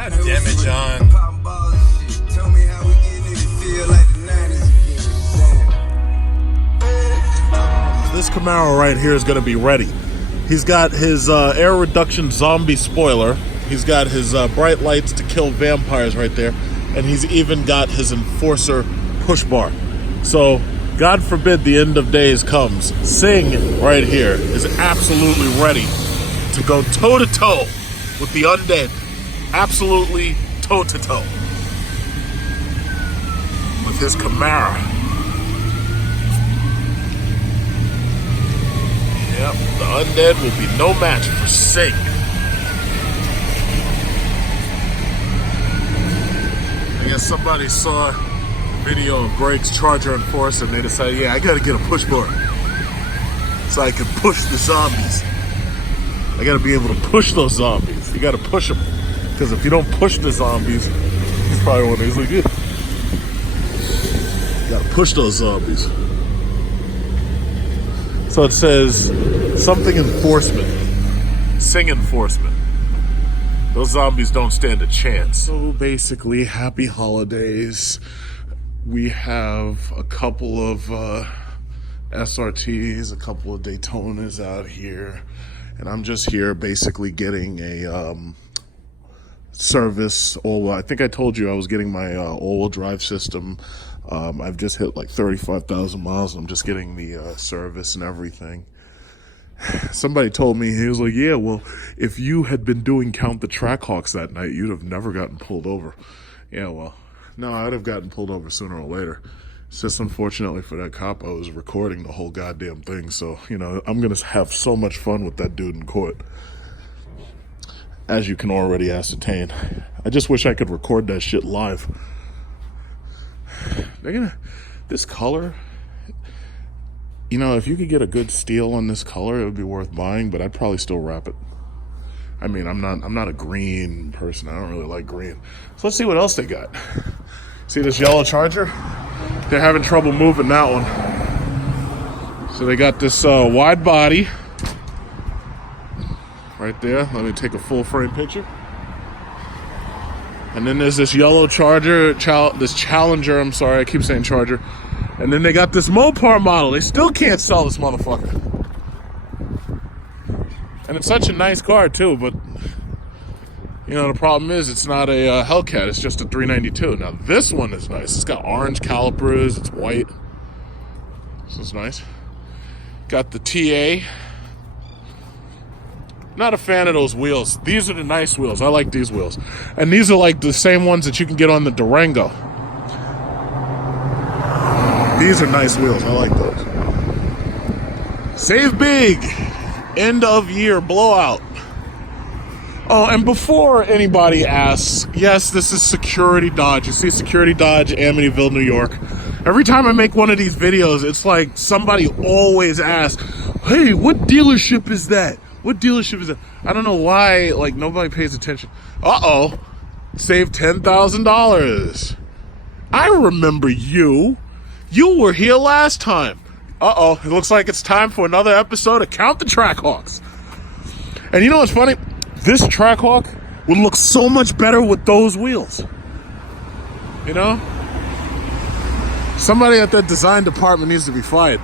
God damn it, John. This Camaro right here is going to be ready. He's got his air reduction zombie spoiler. He's got his bright lights to kill vampires right there. And he's even got his enforcer push bar. So, God forbid the end of days comes. Sing right here is absolutely ready to go toe-to-toe with the undead. Absolutely toe-to-toe with his Camaro. Yep, the undead will be no match for Sing. I guess somebody saw a video of Greg's Charger Enforcer and they decided, yeah, I gotta get a push bar so I can push the zombies. I gotta be able to push those zombies. You gotta push them. Because if you don't push the zombies, he's probably one of these like, yeah. You gotta push those zombies. So it says something enforcement. Sing enforcement. Those zombies don't stand a chance. So basically, happy holidays. We have a couple of SRTs, a couple of Daytonas out here. And I'm just here basically getting a service. I think I told you I was getting my all-wheel drive system. I've just hit like 35,000 miles. I'm just getting the service and everything. Somebody told me, he was like, yeah, well, if you had been doing Count the Trackhawks that night, you'd have never gotten pulled over. Yeah, well, no, I'd have gotten pulled over sooner or later. It's just unfortunately for that cop, I was recording the whole goddamn thing. So, you know, I'm going to have so much fun with that dude in court, as you can already ascertain. I just wish I could record that shit live. This color, you know, if you could get a good steal on this color, it would be worth buying, but I'd probably still wrap it. I mean, I'm not a green person. I don't really like green. So let's see what else they got. See this yellow Charger? They're having trouble moving that one. So they got this wide body right there. Let me take a full frame picture. And then there's this yellow Charger, this Challenger, I'm sorry, I keep saying Charger. And then they got this Mopar model. They still can't sell this motherfucker. And it's such a nice car too, but you know, the problem is it's not a Hellcat, it's just a 392. Now this one is nice. It's got orange calipers, it's white. This is nice. Got the TA. Not a fan of those wheels. These are the nice wheels. I like these wheels. And these are like the same ones that you can get on the Durango. These are nice wheels. I like those. Save big. End of year blowout. Oh, and before anybody asks, yes, this is Security Dodge. You see Security Dodge, Amityville, New York. Every time I make one of these videos, it's like somebody always asks, hey, what dealership is that? What dealership is that? I don't know why, like, nobody pays attention. Uh-oh. Save $10,000. I remember you. You were here last time. Uh-oh. It looks like it's time for another episode of Count the Trackhawks. And you know what's funny? This Trackhawk would look so much better with those wheels. You know? Somebody at that design department needs to be fired.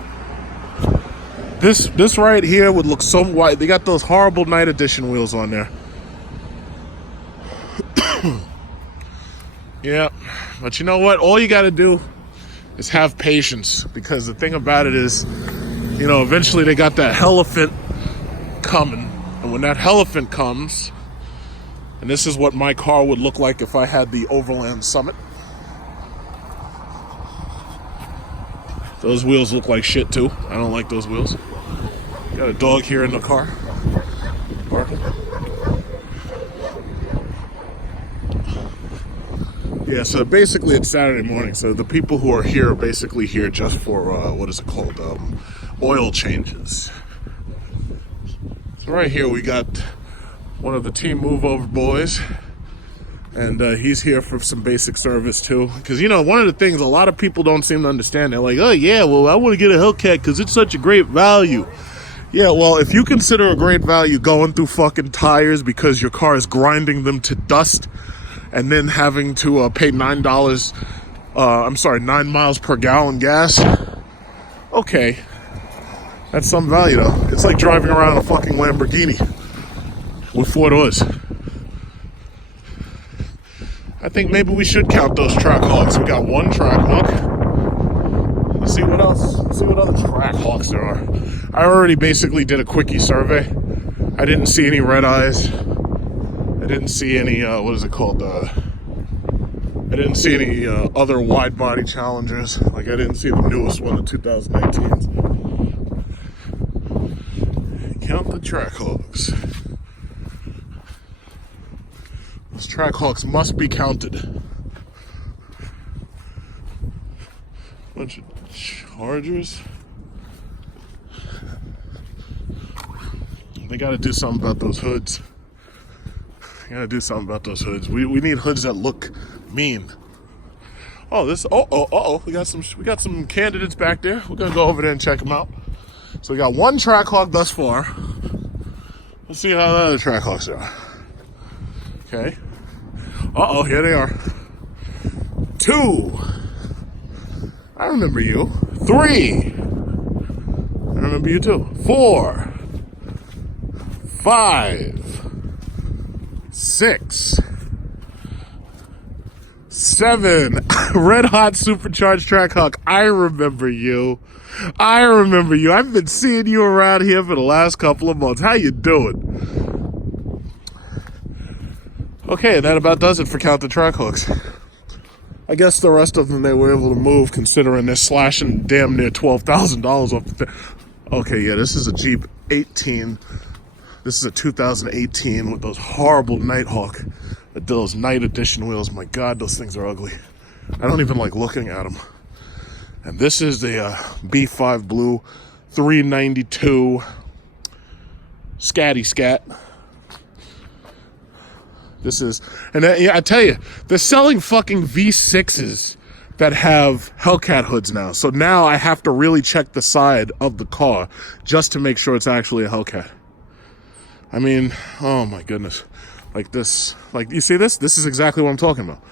This right here would look so white. They got those horrible night edition wheels on there. Yeah, but you know what? All you got to do is have patience, because the thing about it is, you know, eventually they got that elephant coming, and when that elephant comes, and this is what my car would look like if I had the Overland Summit. Those wheels look like shit too. I don't like those wheels. Got a dog here in the car. Barking. Yeah, so basically it's Saturday morning. So the people who are here are basically here just for, what is it called? Oil changes. So right here we got one of the Team Move Over boys. And he's here for some basic service too. Because, you know, one of the things a lot of people don't seem to understand, they're like, oh yeah, well, I want to get a Hellcat because it's such a great value. Yeah, well, if you consider a great value going through fucking tires because your car is grinding them to dust, and then having to pay $9, 9 miles per gallon gas. Okay, that's some value though. It's like driving around a fucking Lamborghini with 4 doors. I think maybe we should count those Trackhawks. We got one Trackhawk. Let's see what else. Let's see what other Trackhawks there are. I already basically did a quickie survey. I didn't see any red eyes. I didn't see any, what is it called? I didn't see any other wide body Challengers. Like, I didn't see the newest one, the 2019s. Count the Trackhawks. Those Trackhawks must be counted. Bunch of Chargers. They gotta do something about those hoods. They gotta do something about those hoods. We need hoods that look mean. Oh, we got some candidates back there. We're gonna go over there and check them out. So we got one Trackhawk thus far. Let's see how the other Trackhawks are. Okay. Here they are. 2. I remember you. 3. I remember you too. 4. 5. 6. 7. Red hot supercharged Trackhawk. I remember you. I've been seeing you around here for the last couple of months. How you doing? Okay, that about does it for Count the Trackhawks. I guess the rest of them they were able to move, considering they're slashing damn near $12,000 off the thing. Okay, yeah, this is a Jeep 18. This is a 2018 with those horrible Nighthawk, those Night Edition wheels. My God, those things are ugly. I don't even like looking at them. And this is the B5 Blue 392 Scatty Scat. This is, and I tell you, they're selling fucking V6s that have Hellcat hoods now. So now I have to really check the side of the car just to make sure it's actually a Hellcat. I mean, oh my goodness. Like this, like you see this? This is exactly what I'm talking about.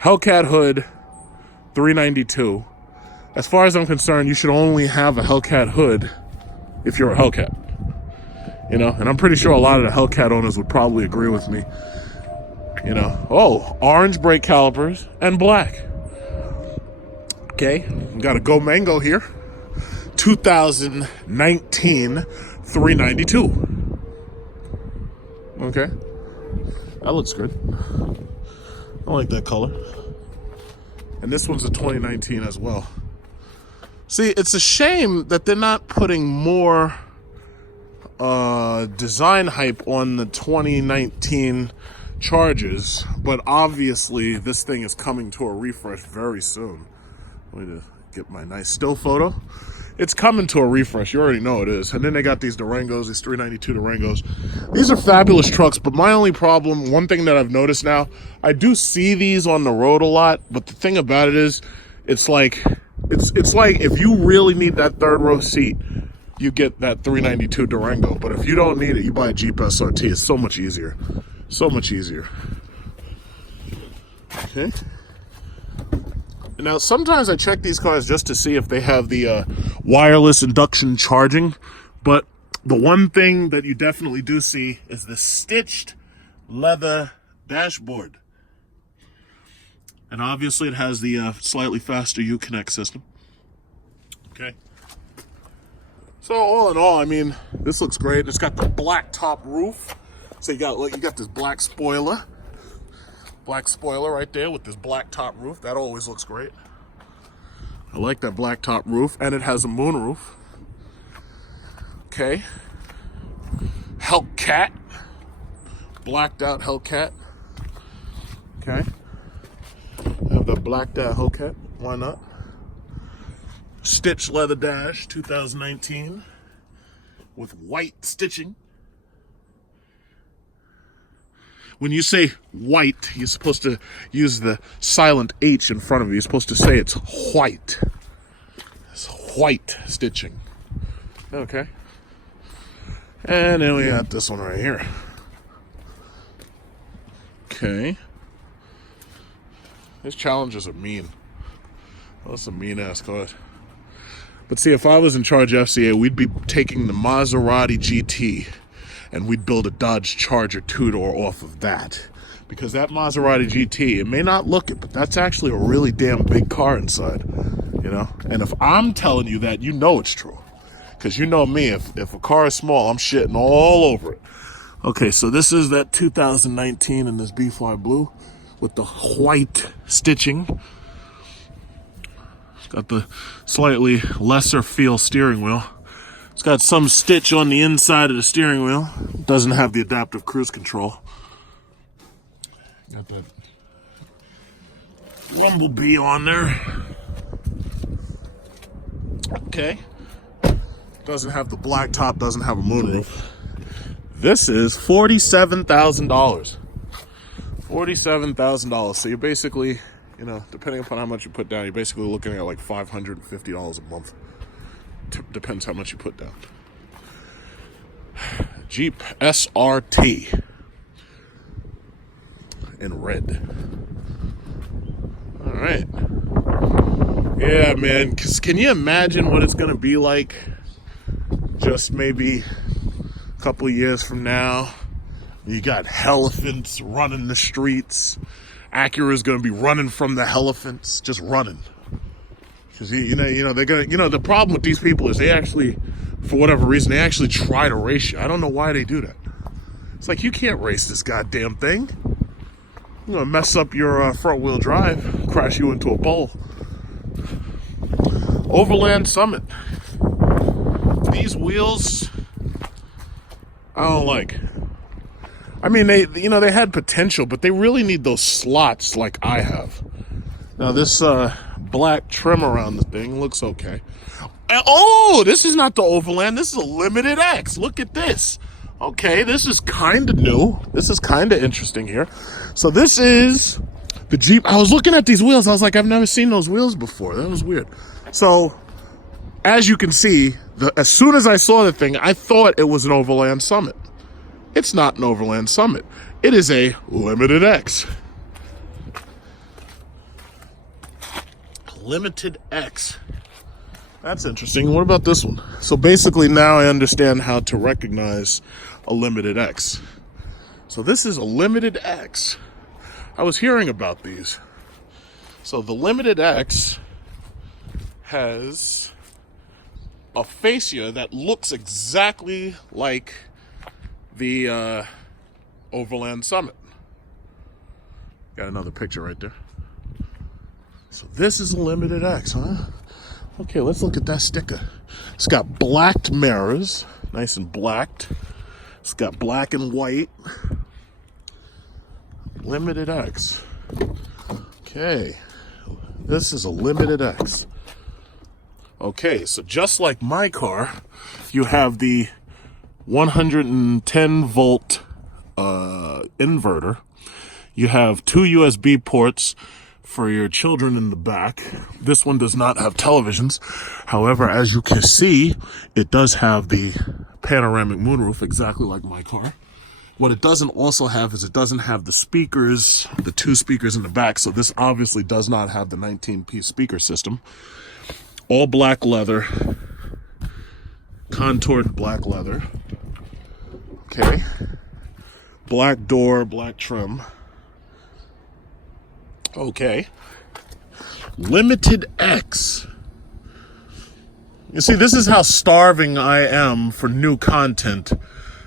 Hellcat hood, 392. As far as I'm concerned, you should only have a Hellcat hood if you're a Hellcat. You know, and I'm pretty sure a lot of the Hellcat owners would probably agree with me. You know, orange brake calipers and black. Okay, we got a Go Mango here. 2019 392. Okay, that looks good. I like that color. And this one's a 2019 as well. See, it's a shame that they're not putting more design hype on the 2019 Chargers, but obviously this thing is coming to a refresh very soon. Let me get my nice still photo. It's coming to a refresh. You already know it is. And then they got these Durangos, these 392 Durangos. These are fabulous trucks, but my only problem, one thing that I've noticed now, I do see these on the road a lot, but the thing about it is, it's like if you really need that third row seat, you get that 392 Durango. But if you don't need it, you buy a Jeep SRT. It's so much easier. So much easier. Okay. Now, sometimes I check these cars just to see if they have the wireless induction charging. But the one thing that you definitely do see is the stitched leather dashboard. And obviously it has the slightly faster Uconnect system. Okay. So all in all, I mean, this looks great. It's got the black top roof. So you got this black spoiler. Black spoiler right there with this black top roof. That always looks great. I like that black top roof. And it has a moonroof. Okay. Hellcat. Blacked out Hellcat. Okay. I have the blacked out Hellcat. Why not? Stitched leather dash, 2019, with white stitching. When you say white, you're supposed to use the silent H in front of you. You're supposed to say it's white. It's white stitching. Okay. And then we got this one right here. Okay. His Challengers are mean. That's a mean-ass car. But see, if I was in charge of FCA, we'd be taking the Maserati GT and we'd build a Dodge Charger two-door off of that. Because that Maserati GT, it may not look it, but that's actually a really damn big car inside, you know? And if I'm telling you that, you know it's true. Because you know me, if a car is small, I'm shitting all over it. Okay, so this is that 2019 in this B-Fly blue with the white stitching. It's got the slightly lesser feel steering wheel. It's got some stitch on the inside of the steering wheel. It doesn't have the adaptive cruise control. Got that Rumblebee on there. Okay. Doesn't have the black top, doesn't have a moonroof. This is $47,000. $47,000. So you're basically, you know, depending upon how much you put down, you're basically looking at like $550 a month. Depends how much you put down. Jeep SRT in red. All right. Yeah, man. Can you imagine what it's going to be like just maybe a couple of years from now? You got elephants running the streets. Acura's going to be running from the elephants, just running. Because you know they're gonna. You know, the problem with these people is they actually, for whatever reason, they actually try to race you. I don't know why they do that. It's like, you can't race this goddamn thing. You're gonna mess up your front wheel drive, crash you into a pole. Overland Summit. These wheels, I don't like. I mean, they had potential, but they really need those slots like I have. Now this black trim around the thing looks okay. Oh, this is not the Overland. This is a Limited X. Look at this. Okay, this is kind of new. This is kind of interesting here. So this is the Jeep. I was looking at these wheels. I was like, I've never seen those wheels before. That was weird. So as you can see, as soon as I saw the thing, I thought it was an Overland Summit. It's not an Overland Summit. It is a Limited X. Limited X. That's interesting. What about this one? So basically now I understand how to recognize a Limited X. So this is a Limited X. I was hearing about these. So the Limited X has a fascia that looks exactly like the Overland Summit. Got another picture right there. So this is a Limited X, huh? Okay, let's look at that sticker. It's got blacked mirrors, nice and blacked. It's got black and white. Limited X. Okay, this is a Limited X. Okay, so just like my car, you have the 110 volt inverter. You have two USB ports for your children in the back. This one does not have televisions. However, as you can see, it does have the panoramic moonroof, exactly like my car. What it doesn't also have is it doesn't have the speakers, the two speakers in the back. So this obviously does not have the 19-piece speaker system. All black leather, contoured black leather. Okay. Black door, black trim. Okay. Limited X. You see, this is how starving I am for new content,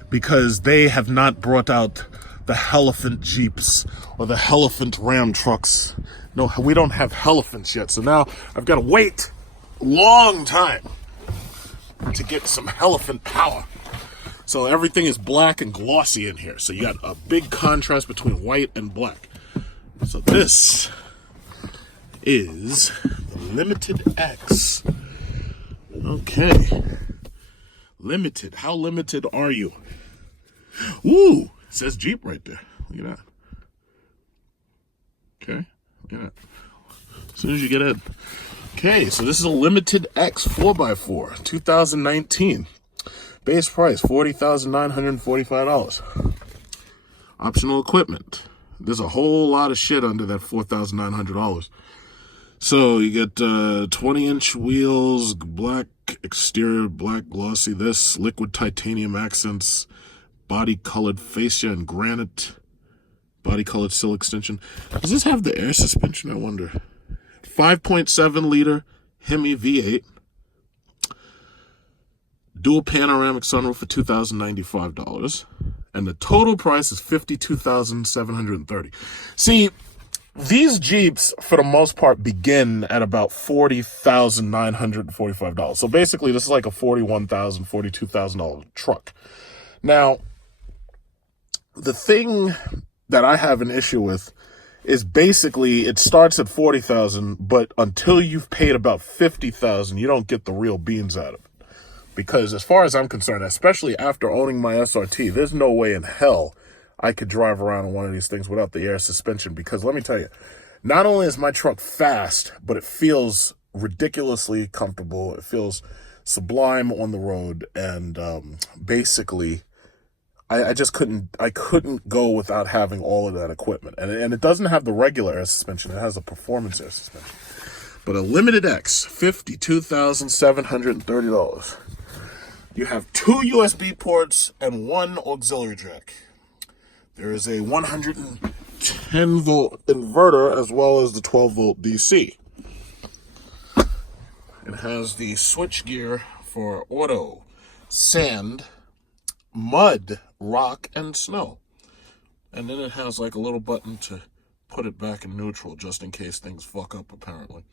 because they have not brought out the Elephant Jeeps or the Elephant Ram trucks. No, we don't have Elephants yet, so now I've got to wait a long time to get some Elephant power. So everything is black and glossy in here. So you got a big contrast between white and black. So this is the Limited X. Okay. Limited. How limited are you? Ooh, it says Jeep right there. Look at that. Okay, look at that. As soon as you get in. Okay, so this is a Limited X 4x4, 2019. Base price, $40,945. Optional equipment. There's a whole lot of shit under that $4,900. So you get 20-inch wheels, black exterior, black glossy this, liquid titanium accents, body-colored fascia and granite, body-colored sill extension. Does this have the air suspension, I wonder? 5.7-liter Hemi V8. Dual panoramic sunroof for $2,095. And the total price is $52,730. See, these Jeeps, for the most part, begin at about $40,945. So basically, this is like a $41,000, $42,000 truck. Now, the thing that I have an issue with is basically it starts at $40,000, but until you've paid about $50,000, you don't get the real beans out of it. Because as far as I'm concerned, especially after owning my SRT, there's no way in hell I could drive around in one of these things without the air suspension. Because let me tell you, not only is my truck fast, but it feels ridiculously comfortable. It feels sublime on the road. And basically, I just couldn't go without having all of that equipment. And it doesn't have the regular air suspension. It has a performance air suspension. But a Limited X, $52,730. You have 2 USB ports and 1 auxiliary jack. There is a 110-volt inverter as well as the 12-volt DC. It has the switch gear for auto, sand, mud, rock, and snow. And then it has like a little button to put it back in neutral just in case things fuck up, apparently.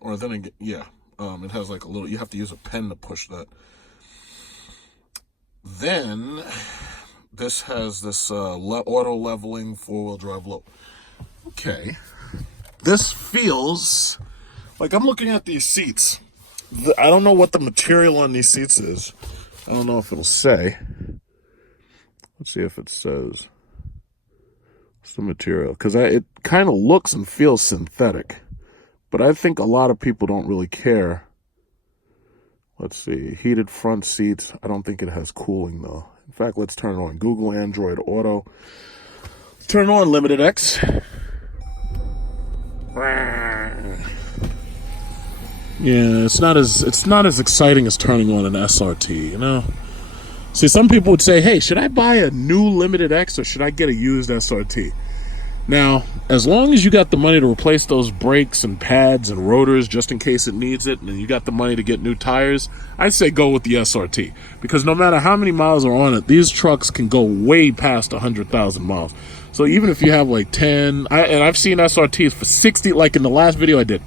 Or then again, yeah. It has like a little, you have to use a pen to push that. Then, this has this auto leveling 4-wheel drive low. Okay. This feels like I'm looking at these seats. I don't know what the material on these seats is. I don't know if it'll say. Let's see if it says. What's the material? Because it kind of looks and feels synthetic. But I think a lot of people don't really care. Let's see. Heated front seats. I don't think it has cooling, though. In fact, let's turn it on. Google Android Auto. Turn on Limited X. Yeah, it's not as exciting as turning on an SRT, you know? See, some people would say, hey, should I buy a new Limited X or should I get a used SRT? Now, as long as you got the money to replace those brakes and pads and rotors just in case it needs it, and you got the money to get new tires, I'd say go with the SRT. Because no matter how many miles are on it, these trucks can go way past 100,000 miles. So even if you have like 10, and I've seen SRTs for 60, like in the last video I did,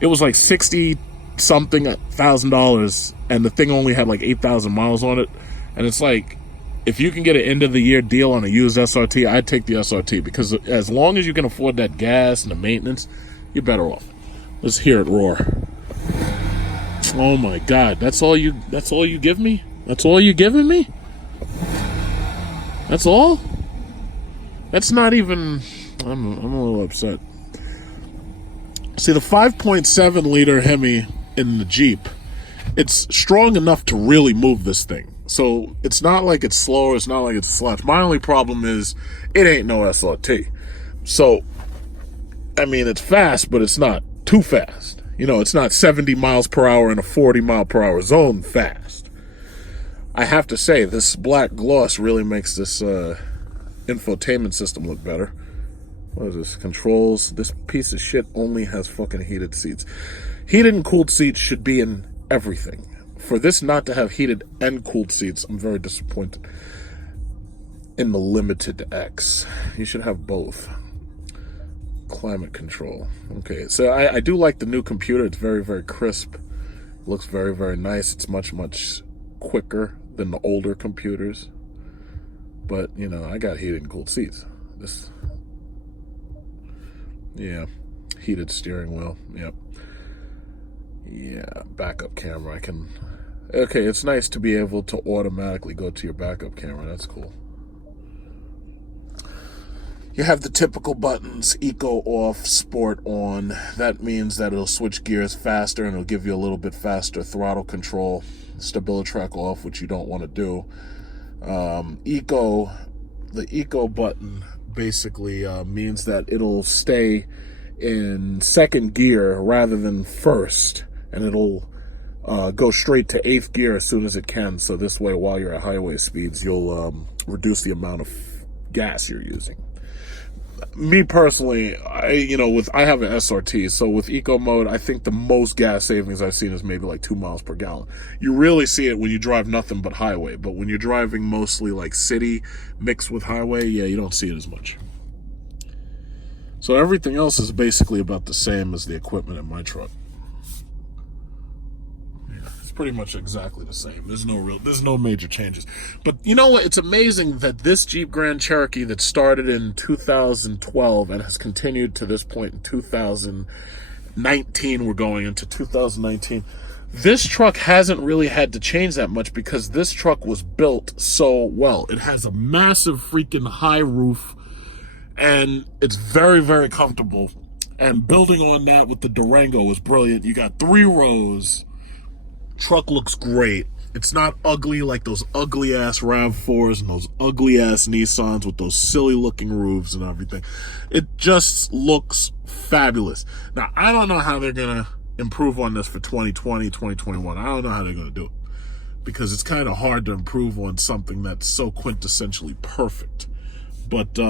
it was like $60-something $1,000, and the thing only had like 8,000 miles on it. And it's like, if you can get an end-of-the-year deal on a used SRT, I'd take the SRT, because as long as you can afford that gas and the maintenance, you're better off. Let's hear it roar. Oh my God, that's all you give me? That's all you giving me? That's all? That's not even, I'm a little upset. See, the 5.7-liter Hemi in the Jeep, it's strong enough to really move this thing. So it's not like it's slow, it's not like it's slack. My only problem is it ain't no SRT. So, I mean, it's fast, but it's not too fast. You know, it's not 70 miles per hour in a 40 mile per hour zone fast. I have to say, this black gloss really makes this infotainment system look better. What is this? Controls. This piece of shit only has fucking heated seats. Heated and cooled seats should be in everything. For this not to have heated and cooled seats, I'm very disappointed. In the Limited X, you should have both. Climate control. Okay, so I do like the new computer. It's very, very crisp. Looks very, very nice. It's much, much quicker than the older computers. But, you know, I got heated and cooled seats. Yeah, heated steering wheel. Yep. Yeah, backup camera. Okay, it's nice to be able to automatically go to your backup camera. That's cool. You have the typical buttons, Eco off, Sport on. That means that it'll switch gears faster and it'll give you a little bit faster throttle control. StabiliTrak off, which you don't want to do. The Eco button basically means that it'll stay in second gear rather than first, and it'll go straight to 8th gear as soon as it can. So this way, while you're at highway speeds, you'll reduce the amount of gas you're using. Me personally, I have an SRT, so with eco mode, I think the most gas savings I've seen is maybe like 2 miles per gallon. You really see it when you drive nothing but highway, but when you're driving mostly like city mixed with highway, yeah, you don't see it as much. So everything else is basically about the same as the equipment in my truck. Pretty much exactly the same. There's no major changes. But you know what? It's amazing that this Jeep Grand Cherokee that started in 2012 and has continued to this point in 2019, we're going into 2019. This truck hasn't really had to change that much because this truck was built so well. It has a massive freaking high roof and it's very, very comfortable. And building on that with the Durango is brilliant. You got 3 rows. Truck looks great. It's not ugly like those ugly ass RAV4s and those ugly ass Nissans with those silly looking roofs and everything. It just looks fabulous. Now, I don't know how they're gonna improve on this for 2020, 2021. I don't know how they're gonna do it because it's kind of hard to improve on something that's so quintessentially perfect. But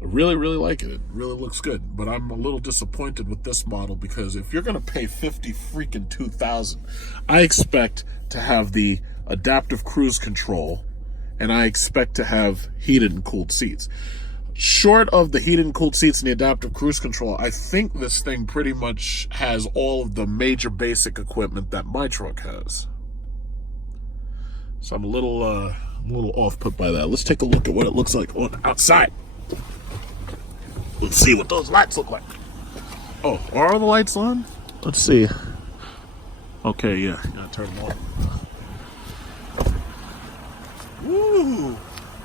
I really, really like it. It really looks good. But I'm a little disappointed with this model because if you're going to pay $52,000, I expect to have the adaptive cruise control and I expect to have heated and cooled seats. Short of the heated and cooled seats and the adaptive cruise control, I think this thing pretty much has all of the major basic equipment that my truck has. So I'm a little off put by that. Let's take a look at what it looks like on outside. Let's see what those lights look like. Oh, are the lights on? Let's see. Okay, yeah, gotta turn them on. Woo!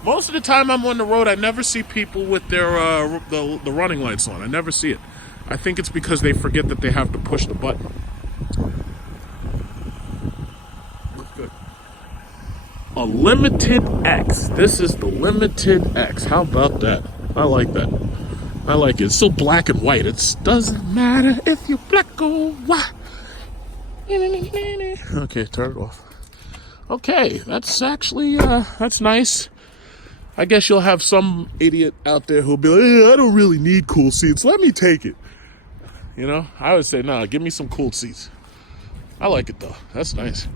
Most of the time I'm on the road, I never see people with their the running lights on. I never see it. I think it's because they forget that they have to push the button. Looks good. A Limited X. This is the Limited X. How about that? I like that. I like it. It's so black and white. It doesn't matter if you're black or white. Okay, turn it off. Okay, that's actually, that's nice. I guess you'll have some idiot out there who'll be like, hey, I don't really need cool seats. Let me take it. You know, I would say, nah, give me some cool seats. I like it though. That's nice.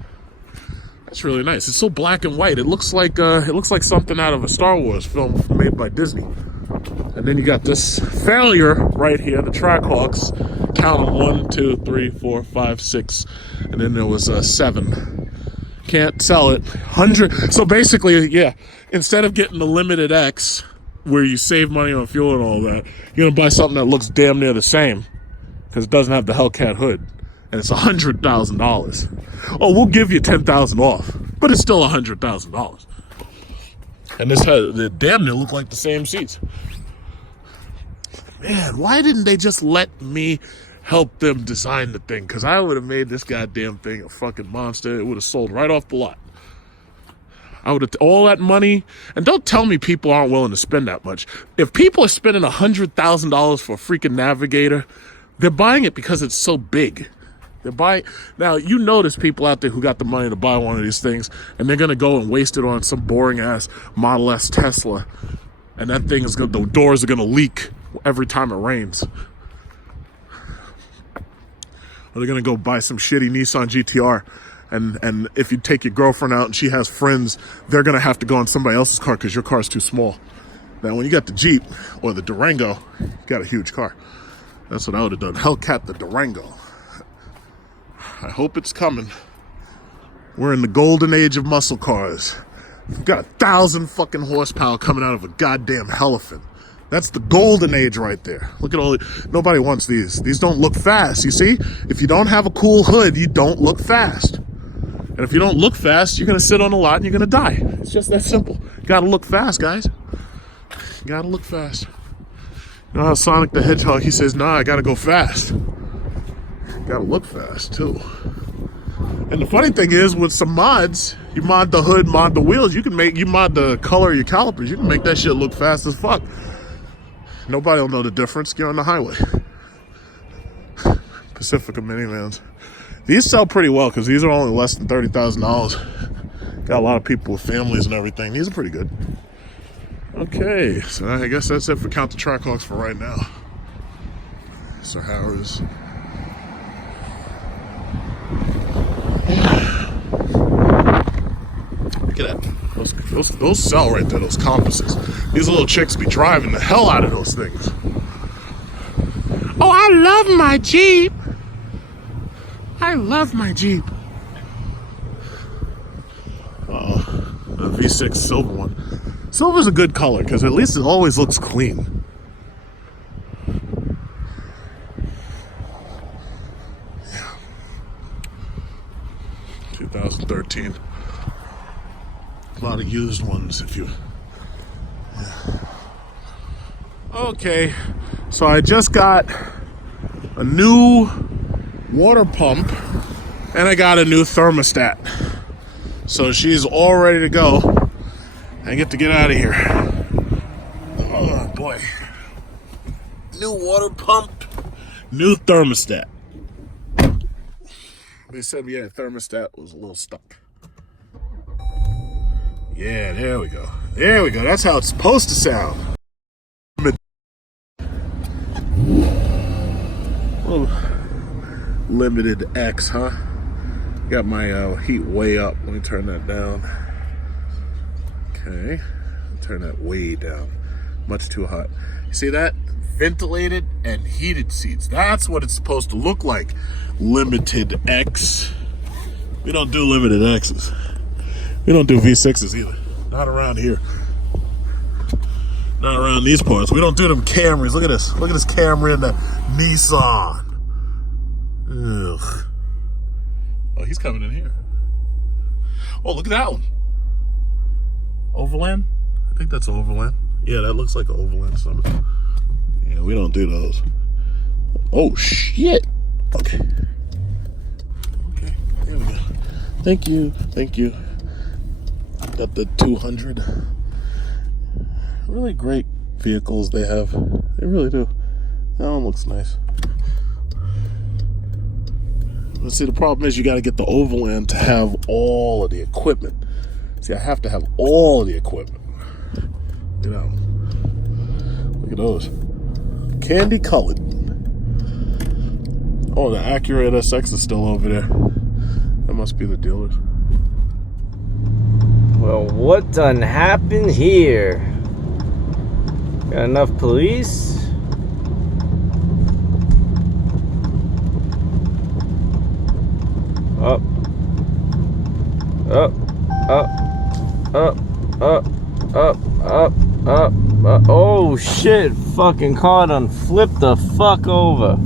That's really nice. It's so black and white. It looks like something out of a Star Wars film made by Disney. And then you got this failure right here, the Trackhawks. Count them 1, 2, 3, 4, 5, 6, and then there was 7. Can't sell it. 100. So basically, yeah, instead of getting the Limited X, where you save money on fuel and all that, you're gonna buy something that looks damn near the same because it doesn't have the Hellcat hood, and it's $100,000. Oh, we'll give you $10,000 off, but it's still $100,000. And this the damn near look like the same seats. Man, why didn't they just let me help them design the thing? Because I would have made this goddamn thing a fucking monster. It would have sold right off the lot. I would have all that money. And don't tell me people aren't willing to spend that much. If people are spending $100,000 for a freaking Navigator, they're buying it because it's so big. They're buying. Now, you know there's people out there who got the money to buy one of these things, and they're going to go and waste it on some boring-ass Model S Tesla. And that thing is going to, the doors are going to leak every time it rains. Or they're going to go buy some shitty Nissan GTR. And if you take your girlfriend out and she has friends, they're going to have to go in somebody else's car because your car's too small. Now, when you got the Jeep or the Durango, you got a huge car. That's what I would have done. Hellcat the Durango. I hope it's coming. We're in the golden age of muscle cars. We've got 1,000 fucking horsepower coming out of a goddamn elephant. That's the golden age right there. Look at all. Nobody wants these. These don't look fast. You see? If you don't have a cool hood, you don't look fast. And if you don't look fast, you're going to sit on a lot and you're going to die. It's just that simple. Got to look fast, guys. Got to look fast. You know how Sonic the Hedgehog, he says, nah, I got to go fast. Got to look fast, too. And the funny thing is, with some mods, You mod the hood, mod the wheels. You mod the color of your calipers. You can make that shit look fast as fuck. Nobody will know the difference. Get on the highway. Pacifica minivans. These sell pretty well because these are only less than $30,000. Got a lot of people with families and everything. These are pretty good. Okay, so I guess that's it for Count the Trackhawks for right now. Sir Harris. Look at that. Those sell right there, those compasses. These little chicks be driving the hell out of those things. Oh, I love my Jeep. I love my Jeep. Uh-oh. A V6 silver one. Silver's a good color because at least it always looks clean. Yeah. 2013. A lot of used ones if you... Yeah. Okay, so I just got a new water pump and I got a new thermostat. So she's all ready to go. I get to get out of here. Oh boy. New water pump, new thermostat. They said the thermostat was a little stuck. Yeah, there we go. There we go. That's how it's supposed to sound. Well, limited X, huh? Got my heat way up. Let me turn that down. Okay. Turn that way down. Much too hot. You see that? Ventilated and heated seats. That's what it's supposed to look like. Limited X. We don't do limited X's. We don't do V6s either. Not around here. Not around these parts. We don't do them Camrys. Look at this. Look at this Camry and the Nissan. Ugh. Oh, he's coming in here. Oh, look at that one. Overland? I think that's Overland. Yeah, that looks like an Overland Summit. Yeah, we don't do those. Oh, shit. Okay. Okay, there we go. Thank you. Thank you. Got the 200. Really great vehicles they have. They really do. That one looks nice. Let's see, the problem is you got to get the Overland to have all of the equipment. See, I have to have all of the equipment. You know. Look at those. Candy colored. Oh, the Acura SX is still over there. That must be the dealers. Well, what done happened here? Got enough police? Up. Up. Up. Up. Up. Up. Up. Up. Oh shit, fucking car done flipped the fuck over.